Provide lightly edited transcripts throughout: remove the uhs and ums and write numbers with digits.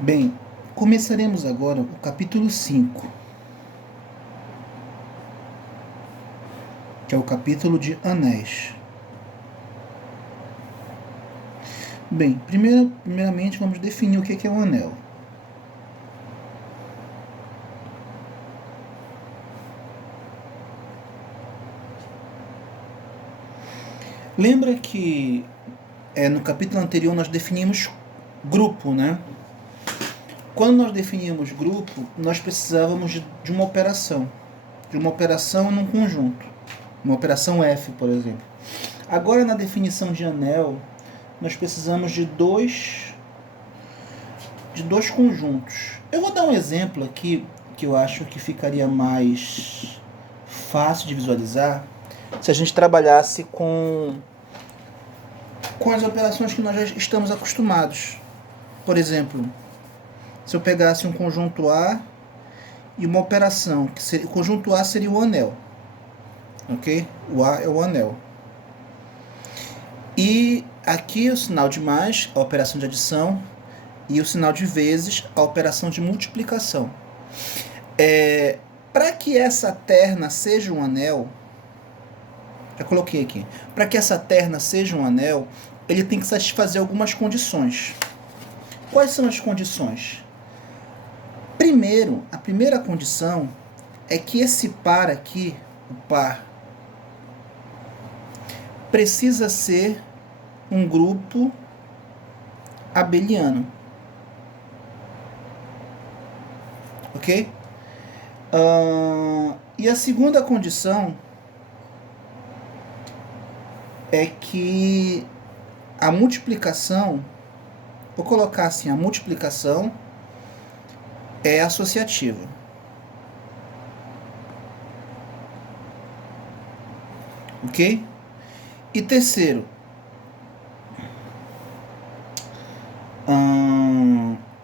Bem, começaremos agora o capítulo 5, que é o capítulo de anéis. Bem, primeiramente vamos definir o que é um anel. Lembra que no capítulo anterior nós definimos grupo, né? Quando nós definimos grupo, nós precisávamos de uma operação num conjunto, uma operação F, por exemplo. Agora, na definição de anel, nós precisamos de dois conjuntos. Eu vou dar um exemplo aqui que eu acho que ficaria mais fácil de visualizar se a gente trabalhasse com as operações que nós já estamos acostumados. Por exemplo, se eu pegasse um conjunto A e uma operação, que seria, o conjunto A seria o anel, ok? O A é o anel. E aqui o sinal de mais, a operação de adição, e o sinal de vezes, a operação de multiplicação. Para que essa terna seja um anel, já coloquei aqui, para que essa terna seja um anel, ele tem que satisfazer algumas condições. Quais são as condições? Primeiro, a primeira condição é que esse par aqui, o par, precisa ser um grupo abeliano. Ok? E a segunda condição é que a multiplicação, vou colocar assim, a multiplicação é associativa. Ok? E terceiro,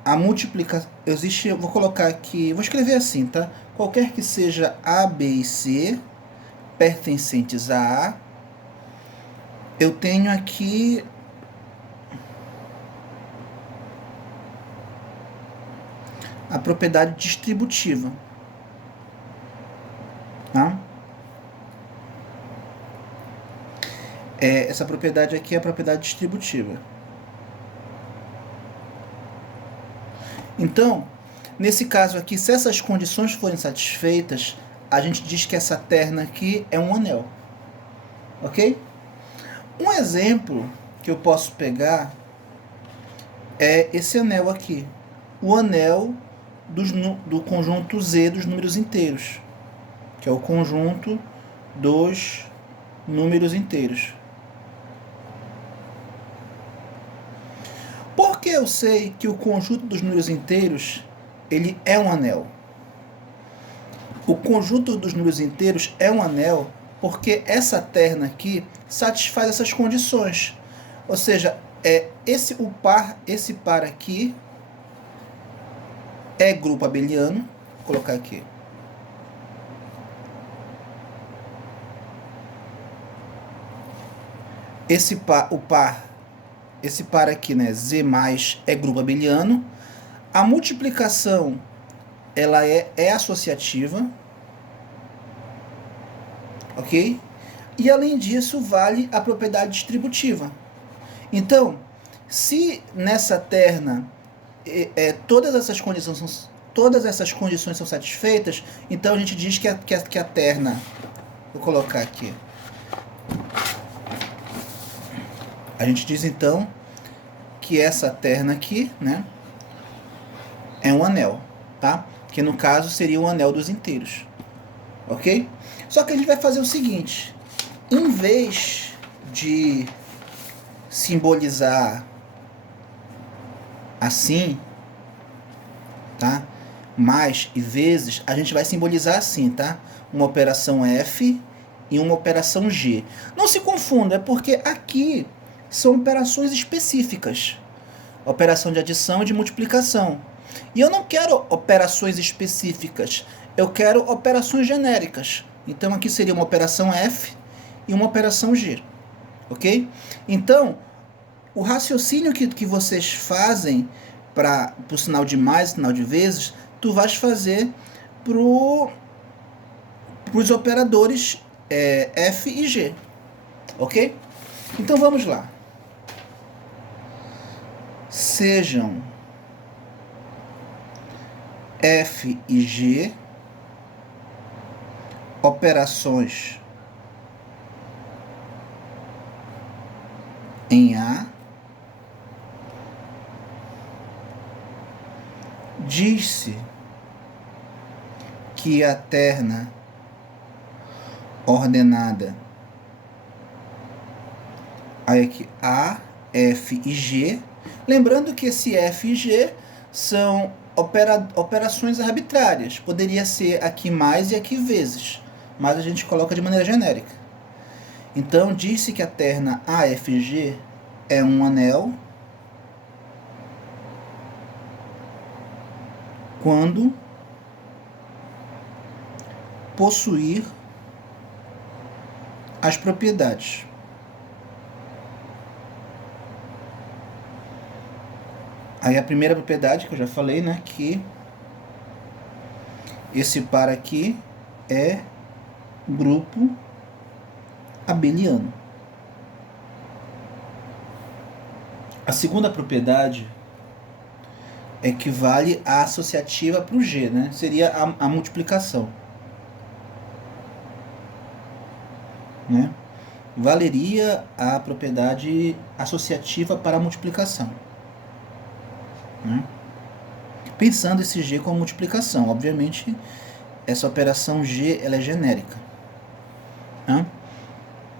a multiplicação, existe, vou colocar aqui, vou escrever assim, tá? Qualquer que seja A, B e C pertencentes a A, eu tenho aqui a propriedade distributiva, tá? Essa propriedade aqui é a propriedade distributiva. Então, nesse caso aqui, se essas condições forem satisfeitas, a gente diz que essa terna aqui é um anel. Ok? Um exemplo que eu posso pegar é esse anel aqui. O anel do conjunto Z dos números inteiros, que é o conjunto dos números inteiros. Por que eu sei que o conjunto dos números inteiros ele é um anel? O conjunto dos números inteiros é um anel porque essa terna aqui satisfaz essas condições. Ou seja, esse par aqui é grupo abeliano. Vou colocar aqui. Esse par aqui, né, Z mais, é grupo abeliano. A multiplicação ela é associativa, ok? E além disso vale a propriedade distributiva. Então, se nessa terna todas essas condições são satisfeitas, então a gente diz que a terna, vou colocar aqui, a gente diz então que essa terna aqui, né, é um anel, tá? Que no caso seria o anel dos inteiros, ok? Só que a gente vai fazer o seguinte, em vez de simbolizar assim, tá? Mais e vezes, a gente vai simbolizar assim, tá? Uma operação F e uma operação G. Não se confunda, é porque aqui são operações específicas. Operação de adição e de multiplicação. E eu não quero operações específicas, eu quero operações genéricas. Então aqui seria uma operação F e uma operação G. Ok? Então, o raciocínio que vocês fazem para o sinal de mais e sinal de vezes, tu vais fazer para os operadores F e G, ok? Então vamos lá. Sejam F e G operações em A, diz-se que a terna ordenada aí aqui A, F e G, lembrando que esse F e G são operações arbitrárias, poderia ser aqui mais e aqui vezes, mas a gente coloca de maneira genérica. Então diz-se que a terna AFG é um anel quando possuir as propriedades aí a primeira propriedade que eu já falei, né, que esse par aqui é grupo abeliano. A segunda propriedade equivale à associativa para o G, né? Seria a multiplicação, né? Valeria a propriedade associativa para a multiplicação, né? Pensando esse G como multiplicação, obviamente essa operação G ela é genérica, né?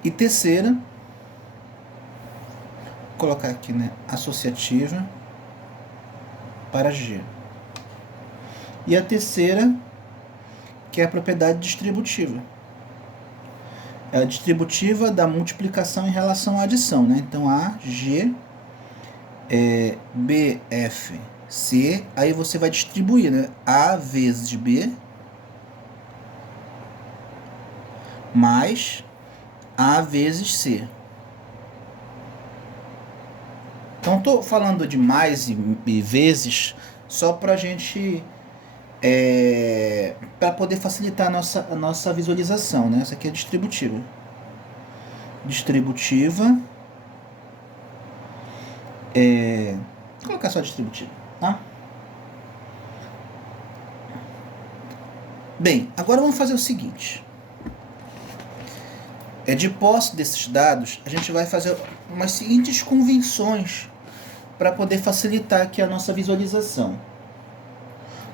E terceira, vou colocar aqui, né, associativa para G. E a terceira, que é a propriedade distributiva. É a distributiva da multiplicação em relação à adição, né? Então A, G, B, F, C, aí você vai distribuir, né? A vezes B mais A vezes C. Então, estou falando de mais e vezes só para a gente, para poder facilitar a nossa visualização, né? Essa aqui é distributiva. Distributiva, vou colocar só distributiva, tá? Bem, agora vamos fazer o seguinte. De posse desses dados, a gente vai fazer umas seguintes convenções para poder facilitar aqui a nossa visualização.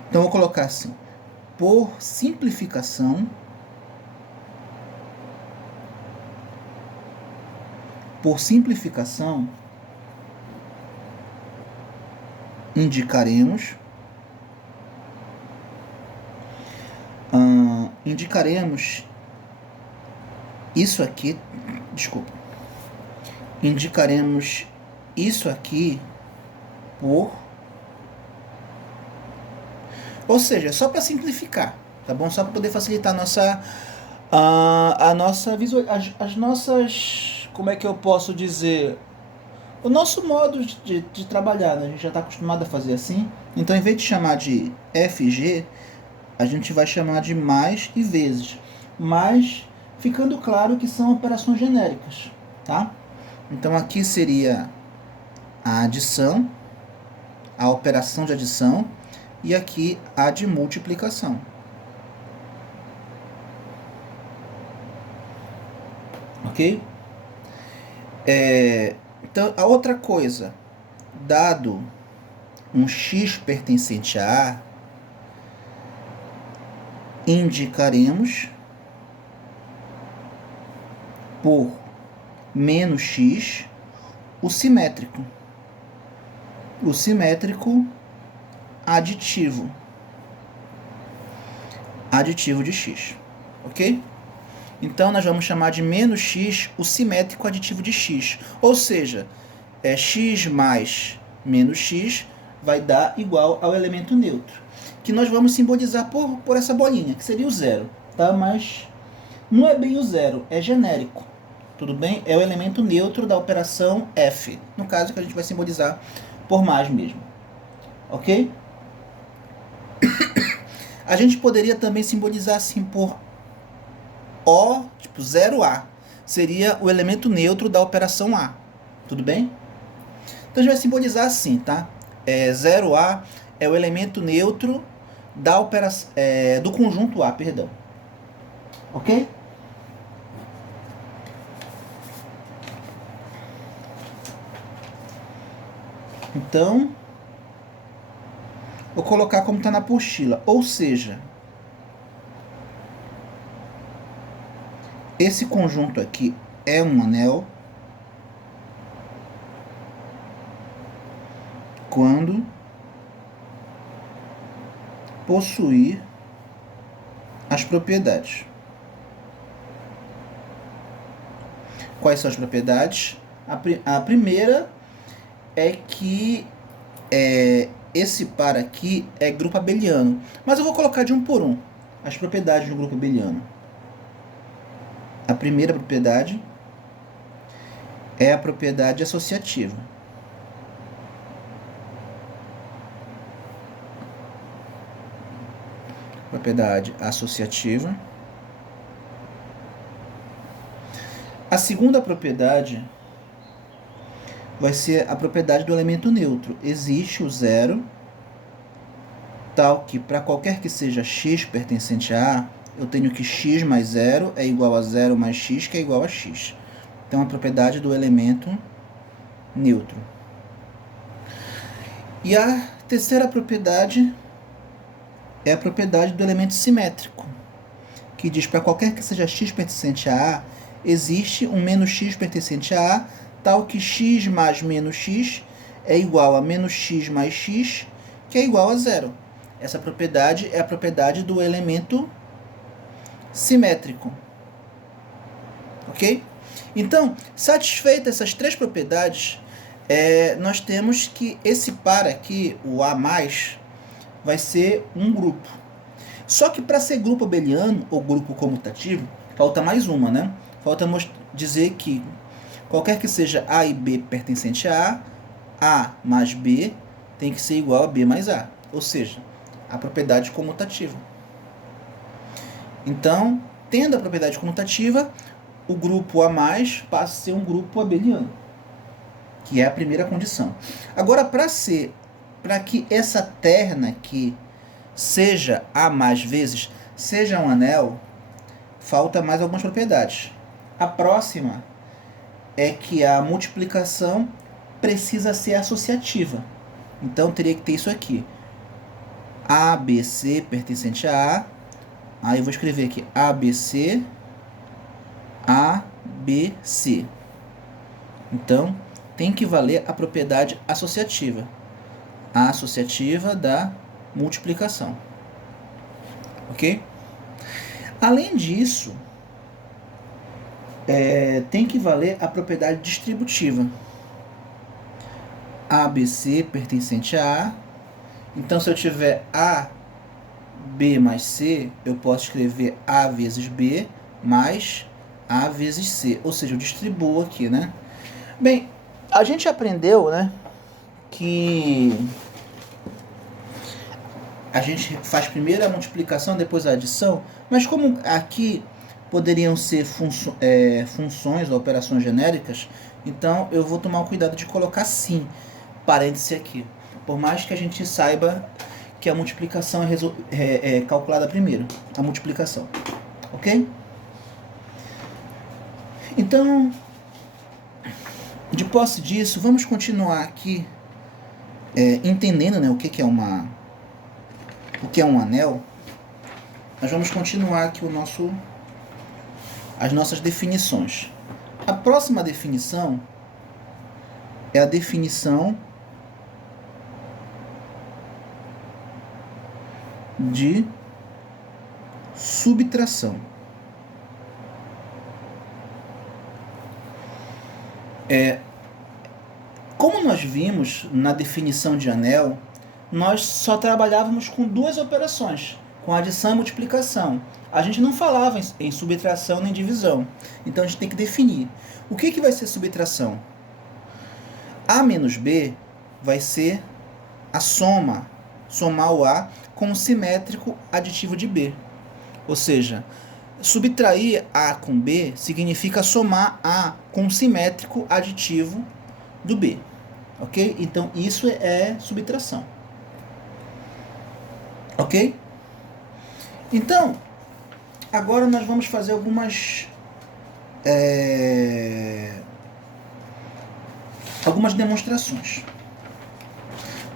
Então, eu vou colocar assim, por simplificação, indicaremos isso aqui, indicaremos isso aqui por, ou seja, só para simplificar, tá bom? Só para poder facilitar a nossa as nossas, como é que eu posso dizer, o nosso modo de trabalhar, né? A gente já está acostumado a fazer assim. Então, em vez de chamar de FG, a gente vai chamar de mais e vezes, mas ficando claro que são operações genéricas, tá? Então aqui seria a adição, a operação de adição, e aqui a de multiplicação. Ok? Então, a outra coisa, dado um x pertencente a A, indicaremos por menos x o simétrico aditivo de x, ok? Então, nós vamos chamar de menos x o simétrico aditivo de x, ou seja, x mais menos x vai dar igual ao elemento neutro, que nós vamos simbolizar por essa bolinha, que seria o zero, tá? Mas não é bem o zero, é genérico, tudo bem? É o elemento neutro da operação f, no caso que a gente vai simbolizar por mais mesmo, ok? A gente poderia também simbolizar assim por O, tipo 0A. Seria o elemento neutro da operação A. Tudo bem? Então a gente vai simbolizar assim, tá? 0A é o elemento neutro da operação, do conjunto A, perdão. Ok? Então, vou colocar como está na apostila. Ou seja, esse conjunto aqui é um anel quando possuir as propriedades. Quais são as propriedades? A primeira é que esse par aqui é grupo abeliano. Mas eu vou colocar de um por um as propriedades do grupo abeliano. A primeira propriedade é a propriedade associativa. Propriedade associativa. A segunda propriedade vai ser a propriedade do elemento neutro. Existe o zero, tal que para qualquer que seja x pertencente a A, eu tenho que x mais 0 é igual a 0 mais x, que é igual a x. Então, a propriedade do elemento neutro. E a terceira propriedade é a propriedade do elemento simétrico, que diz para qualquer que seja x pertencente a A, existe um menos x pertencente a A, tal que x mais menos x é igual a menos x mais x, que é igual a 0. Essa propriedade é a propriedade do elemento simétrico. Ok? Então, satisfeitas essas três propriedades, nós temos que esse par aqui, o A+, vai ser um grupo. Só que para ser grupo abeliano, ou grupo comutativo, falta mais uma, né? Falta dizer que qualquer que seja A e B pertencente a A mais B tem que ser igual a B mais A. Ou seja, a propriedade comutativa. Então, tendo a propriedade comutativa, o grupo A+, passa a ser um grupo abeliano, que é a primeira condição. Agora, para que essa terna aqui seja A mais vezes, seja um anel, falta mais algumas propriedades. A próxima é que a multiplicação precisa ser associativa. Então, teria que ter isso aqui. ABC pertencente a A. Aí eu vou escrever aqui ABC, ABC. Então, tem que valer a propriedade associativa. A associativa da multiplicação. Ok? Além disso, tem que valer a propriedade distributiva. ABC pertencente a A. Então, se eu tiver A, B mais C, eu posso escrever A vezes B mais A vezes C. Ou seja, eu distribuo aqui, né? Bem, a gente aprendeu, né, que a gente faz primeiro a multiplicação, depois a adição, mas como aqui poderiam ser funções ou operações genéricas, então eu vou tomar o cuidado de colocar sim, parêntese aqui. Por mais que a gente saiba que a multiplicação é calculada primeiro, a multiplicação. Ok? Então, de posse disso, vamos continuar aqui entendendo, né, o que é um anel. Nós vamos continuar aqui as nossas definições. A próxima definição é a definição de subtração. Como nós vimos na definição de anel, nós só trabalhávamos com duas operações, com adição e multiplicação. A gente não falava em subtração nem divisão. Então a gente tem que definir. O que vai ser subtração? A menos B vai ser a soma, somar o A com o simétrico aditivo de B. Ou seja, subtrair A com B significa somar A com o simétrico aditivo do B. Ok? Então, isso é subtração. Ok? Então, agora nós vamos fazer algumas demonstrações.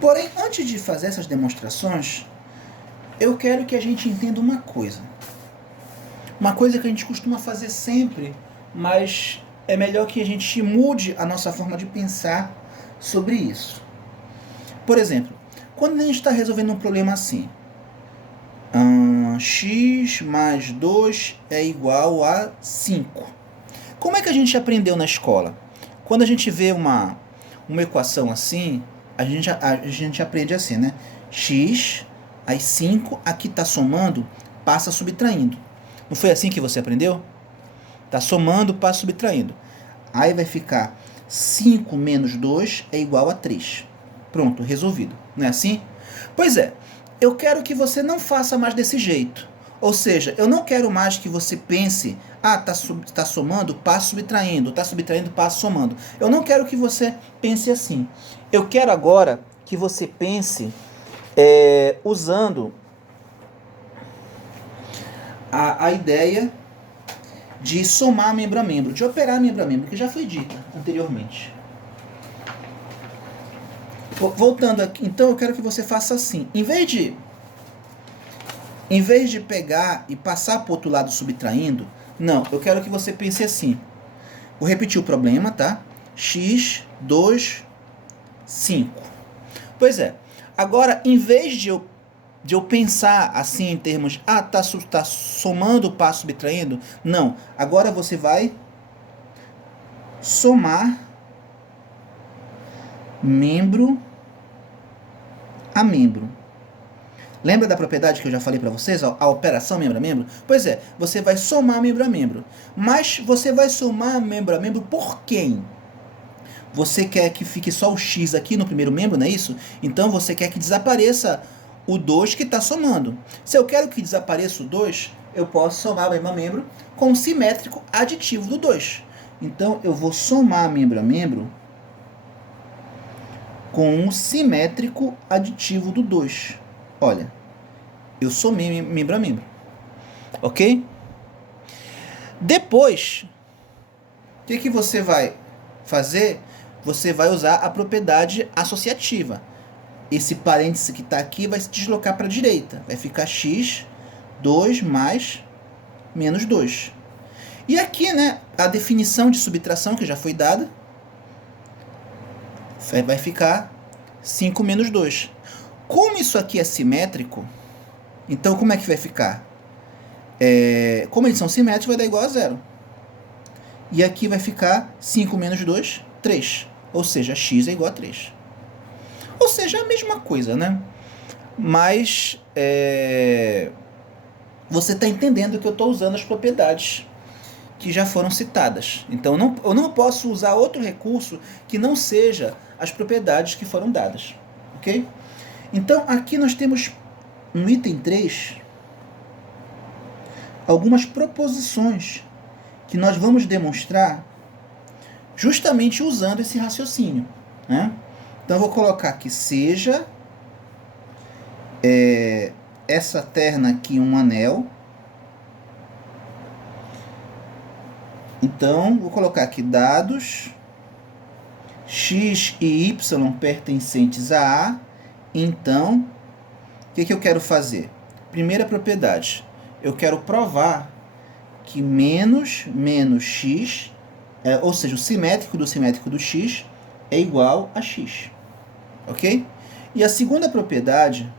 Porém, antes de fazer essas demonstrações, eu quero que a gente entenda uma coisa. Uma coisa que a gente costuma fazer sempre, mas é melhor que a gente mude a nossa forma de pensar sobre isso. Por exemplo, quando a gente está resolvendo um problema assim, x mais 2 é igual a 5. Como é que a gente aprendeu na escola? Quando a gente vê uma equação assim, a gente aprende assim, né? X, aí 5, aqui está somando, passa subtraindo. Não foi assim que você aprendeu? Está somando, passa subtraindo. Aí vai ficar 5 menos 2 é igual a 3. Pronto, resolvido. Não é assim? Pois é, eu quero que você não faça mais desse jeito. Ou seja, eu não quero mais que você pense, tá somando, passa subtraindo, tá subtraindo, passa somando. Eu não quero que você pense assim. Eu quero agora que você pense usando a ideia de somar membro a membro, de operar membro a membro, que já foi dita anteriormente. Voltando aqui, então eu quero que você faça assim. Em vez de pegar e passar para o outro lado subtraindo, não, eu quero que você pense assim. Vou repetir o problema, tá? X, 2, 5. Pois é, agora em vez de eu pensar assim em termos, tá somando, passa subtraindo, não, agora você vai somar membro a membro. Lembra da propriedade que eu já falei para vocês, a operação membro a membro? Pois é, você vai somar membro a membro. Mas você vai somar membro a membro por quem? Você quer que fique só o x aqui no primeiro membro, não é isso? Então você quer que desapareça o 2 que está somando. Se eu quero que desapareça o 2, eu posso somar membro a membro com o simétrico aditivo do 2. Então eu vou somar membro a membro com o simétrico aditivo do 2. Olha, eu somei membro a membro. Ok? Depois, o que você vai fazer? Você vai usar a propriedade associativa. Esse parêntese que está aqui vai se deslocar para a direita. Vai ficar x, 2 mais menos 2. E aqui, né, a definição de subtração que já foi dada, vai ficar 5 menos 2. Como isso aqui é simétrico, então como é que vai ficar? Como eles são simétricos, vai dar igual a 0. E aqui vai ficar 5 menos 2, 3. Ou seja, x é igual a 3. Ou seja, a mesma coisa, né? Mas você está entendendo que eu estou usando as propriedades que já foram citadas. Então eu não posso usar outro recurso que não seja as propriedades que foram dadas. Ok? Então aqui nós temos no item 3 algumas proposições que nós vamos demonstrar justamente usando esse raciocínio, né? Então eu vou colocar aqui, seja essa terna aqui um anel. Então, vou colocar aqui dados x e y pertencentes a A. Então, o que eu quero fazer? Primeira propriedade, eu quero provar que menos x, ou seja, o simétrico do x é igual a x. Ok? E a segunda propriedade,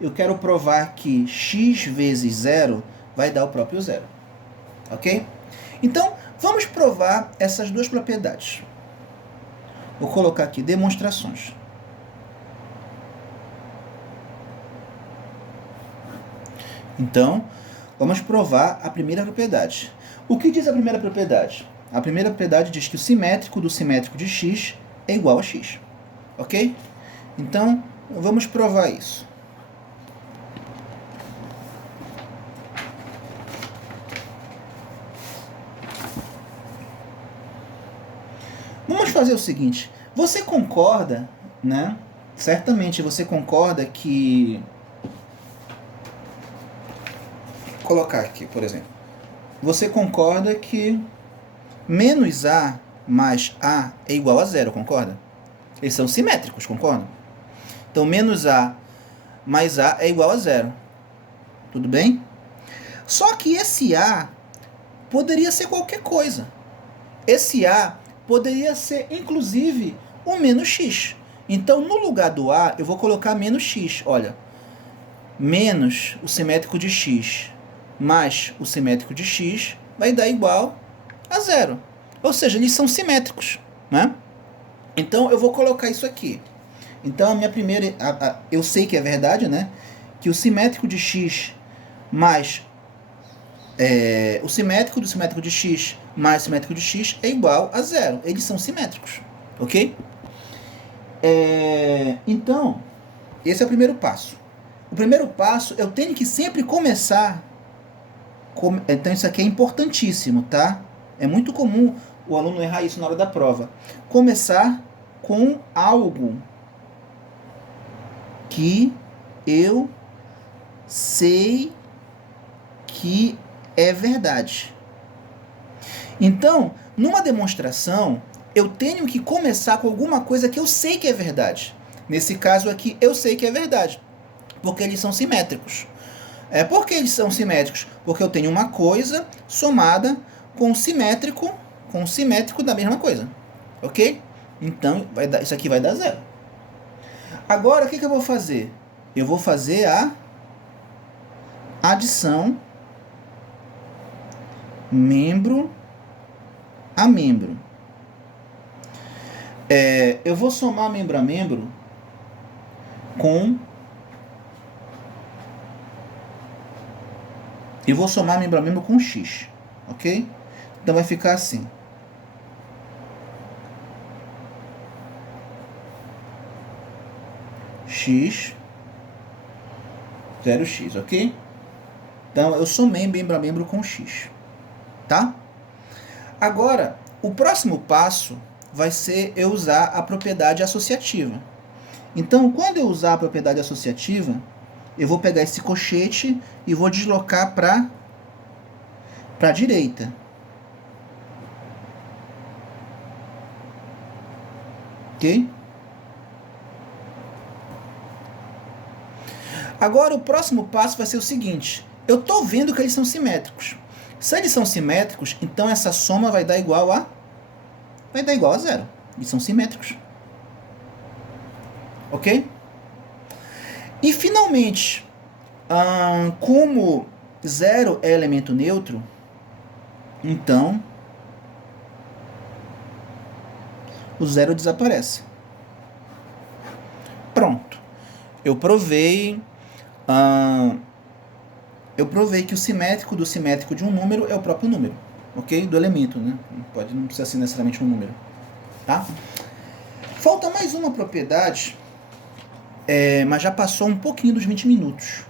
eu quero provar que x vezes 0 vai dar o próprio zero. Ok? Então, vamos provar essas duas propriedades. Vou colocar aqui demonstrações. Então, vamos provar a primeira propriedade. O que diz a primeira propriedade? A primeira propriedade diz que o simétrico do simétrico de x é igual a x. Ok? Então, Vamos provar isso. Vamos fazer o seguinte. Você concorda, né? Certamente você concorda que... Vou colocar aqui, por exemplo. Você concorda que menos A mais A é igual a zero, concorda? Eles são simétricos, concorda? Então, menos A mais A é igual a zero. Tudo bem? Só que esse A poderia ser qualquer coisa. Esse A poderia ser, inclusive, o menos x. Então, no lugar do A, eu vou colocar menos x. Olha, menos o simétrico de x mais o simétrico de x vai dar igual a zero. Ou seja, eles são simétricos, né? Então, eu vou colocar isso aqui. Então, a minha primeira... eu sei que é verdade, né? Que o simétrico de x mais... o simétrico do simétrico de x mais o simétrico de x é igual a zero. Eles são simétricos, ok? Então, esse é o primeiro passo. O primeiro passo, eu tenho que sempre começar... Então, isso aqui é importantíssimo, tá? É muito comum o aluno errar isso na hora da prova. Começar com algo que eu sei que é verdade. Então, numa demonstração, eu tenho que começar com alguma coisa que eu sei que é verdade. Nesse caso aqui, eu sei que é verdade, porque eles são simétricos. Por que eles são simétricos? Porque eu tenho uma coisa somada com o simétrico da mesma coisa. Ok? Então, isso aqui vai dar zero. Agora, o que eu vou fazer? Eu vou fazer a adição membro a membro. Eu vou somar membro a membro com... Eu vou somar membro a membro com x, ok? Então vai ficar assim. X, 0x, ok? Então eu somei membro a membro com x, tá? Agora, o próximo passo vai ser eu usar a propriedade associativa. Então, quando eu usar a propriedade associativa, eu vou pegar esse cochete e vou deslocar para a direita. Ok? Agora, o próximo passo vai ser o seguinte. Eu estou vendo que eles são simétricos. Se eles são simétricos, então essa soma vai dar igual a... vai dar igual a zero. Eles são simétricos. Ok? E, finalmente, como zero é elemento neutro, então o zero desaparece. Pronto. Eu provei que o simétrico do simétrico de um número é o próprio número, ok? Do elemento, né? Não precisa ser necessariamente um número, tá? Falta mais uma propriedade, mas já passou um pouquinho dos 20 minutos.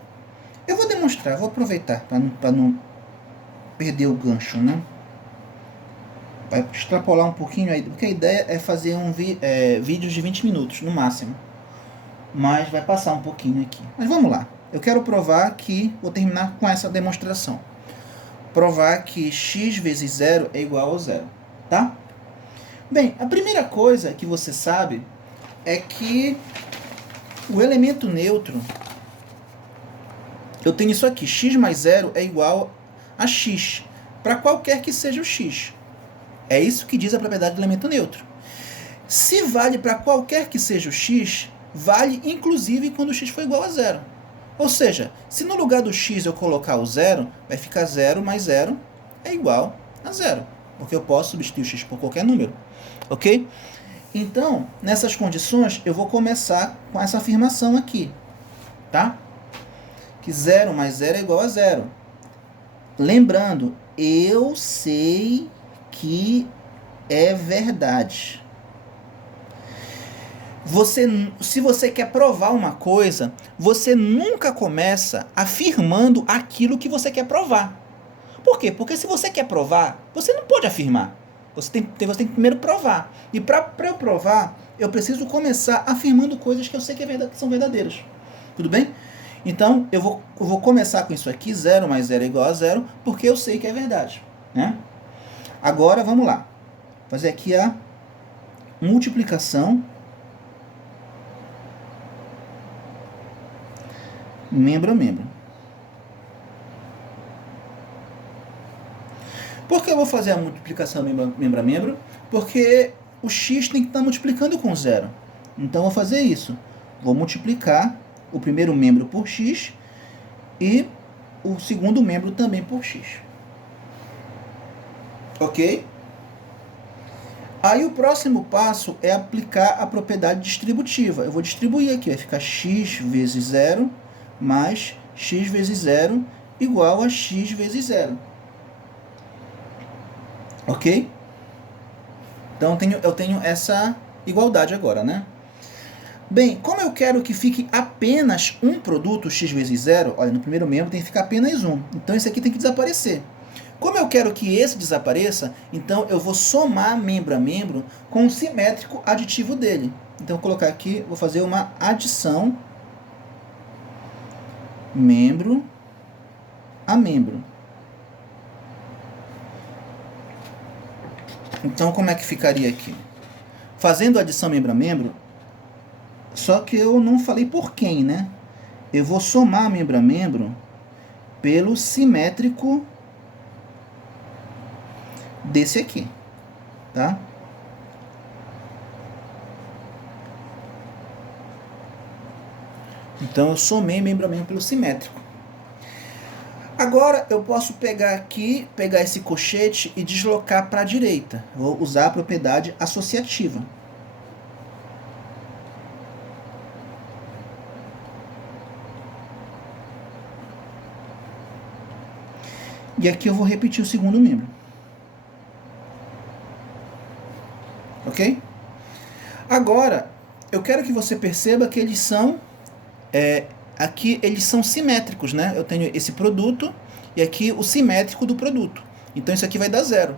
Eu vou demonstrar, vou aproveitar para não perder o gancho, né? Vai extrapolar um pouquinho aí, porque a ideia é fazer vídeos de 20 minutos, no máximo. Mas vai passar um pouquinho aqui. Mas vamos lá. Eu quero provar que... Vou terminar com essa demonstração. Provar que x vezes zero é igual a zero. Tá? Bem, a primeira coisa que você sabe é que o elemento neutro... Eu tenho isso aqui. X mais zero é igual a x. Para qualquer que seja o x. É isso que diz a propriedade do elemento neutro. Se vale para qualquer que seja o x... vale inclusive quando o x for igual a zero. Ou seja, se no lugar do x eu colocar o zero, vai ficar 0 mais 0 é igual a zero. Porque eu posso substituir o x por qualquer número. Ok? Então, nessas condições, eu vou começar com essa afirmação aqui. Tá? Que 0 mais 0 é igual a zero. Lembrando, eu sei que é verdade. Se você quer provar uma coisa, você nunca começa afirmando aquilo que você quer provar. Por quê? Porque se você quer provar, você não pode afirmar. Você tem que primeiro provar. E para eu provar, eu preciso começar afirmando coisas que eu sei que são verdadeiras. Tudo bem? Então, eu vou começar com isso aqui, 0 mais 0 é igual a 0, porque eu sei que é verdade. Né? Agora, vamos lá. Fazer aqui a multiplicação membro a membro. Por que eu vou fazer a multiplicação membro a membro? Porque o x tem que estar multiplicando com 0. Então, eu vou fazer isso. Vou multiplicar o primeiro membro por x e o segundo membro também por x. Ok? Aí o próximo passo é aplicar a propriedade distributiva. Eu vou distribuir aqui, vai ficar x vezes 0 mais x vezes 0 igual a x vezes 0. Ok? Então eu tenho essa igualdade agora, né? Bem, como eu quero que fique apenas um produto x vezes 0, olha, no primeiro membro tem que ficar apenas 1. Então esse aqui tem que desaparecer. Como eu quero que esse desapareça, então eu vou somar membro a membro com o simétrico aditivo dele. Então, vou colocar aqui, vou fazer uma adição membro a membro. Então, como é que ficaria aqui? Fazendo adição membro a membro, só que eu não falei por quem, né? Eu vou somar membro a membro pelo simétrico desse aqui, tá? Então, eu somei membro a membro pelo simétrico. Agora, eu posso pegar aqui, pegar esse cochete e deslocar para a direita. Vou usar a propriedade associativa. E aqui eu vou repetir o segundo membro. Ok? Agora, eu quero que você perceba que eles são... aqui eles são simétricos, né? Eu tenho esse produto e aqui o simétrico do produto. Então isso aqui vai dar 0.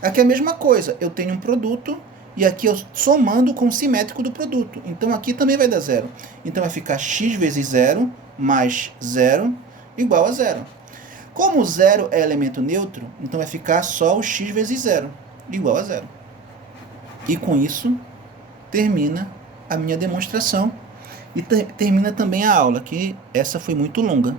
Aqui é a mesma coisa. Eu tenho um produto e aqui eu somando com o simétrico do produto. Então aqui também vai dar 0. Então vai ficar x vezes 0 mais 0 igual a 0. Como 0 é elemento neutro, então vai ficar só o x vezes 0 igual a 0. E com isso termina a minha demonstração. E termina também a aula, que essa foi muito longa.